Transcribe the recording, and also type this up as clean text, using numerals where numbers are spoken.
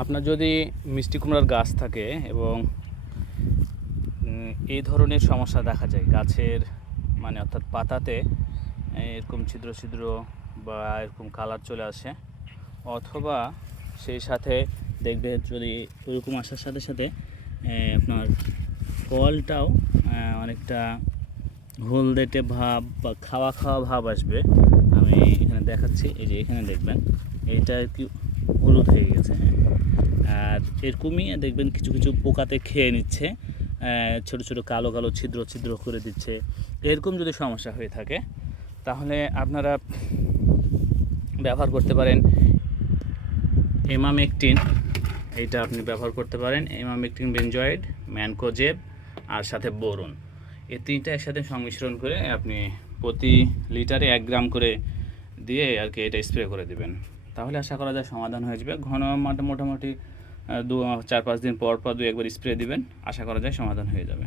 আপনার যদি মিষ্টি কুমড়ার গাছ থাকে এবং এই ধরনের সমস্যা দেখা যায় গাছের মানে অর্থাৎ পাতাতে এরকম ছিদ্র ছিদ্র বা এরকম কালার চলে আসে, অথবা সেই সাথে দেখবেন যদি ওরকম আসার সাথে সাথে আপনার ফলটাও অনেকটা হলদেটে ভাব বা খাওয়া খাওয়া ভাব আসবে। আমি এখানে দেখাচ্ছি, এই যে এখানে দেখবেন এটা কি হলুদ হয়ে গেছে। আর এরকমই দেখবেন কিছু কিছু পোকাতে খেয়ে নিচ্ছে, ছোট ছোট কালো কালো ছিদ্র ছিদ্র করে দিচ্ছে। এরকম যদি সমস্যা হয়ে থাকে তাহলে আপনারা ব্যবহার করতে পারেন এমামেকটিন। এইটা আপনি ব্যবহার করতে পারেন, এমামেকটিন বেনজয়েড, ম্যানকোজেব আর সাথে বোরন। এই তিনটা একসাথে সংমিশ্রণ করে আপনি প্রতি লিটারে 1 গ্রাম করে দিয়ে আর কি এটা স্প্রে করে দিবেন। তাহলে আশা করা যায় সমাধান হয়ে যাবে। ঘন মোটামুটি 4-5 দিন পর পর 2-1 বার স্প্রে দিবেন, আশা করা যায় সমাধান হয়ে যাবে।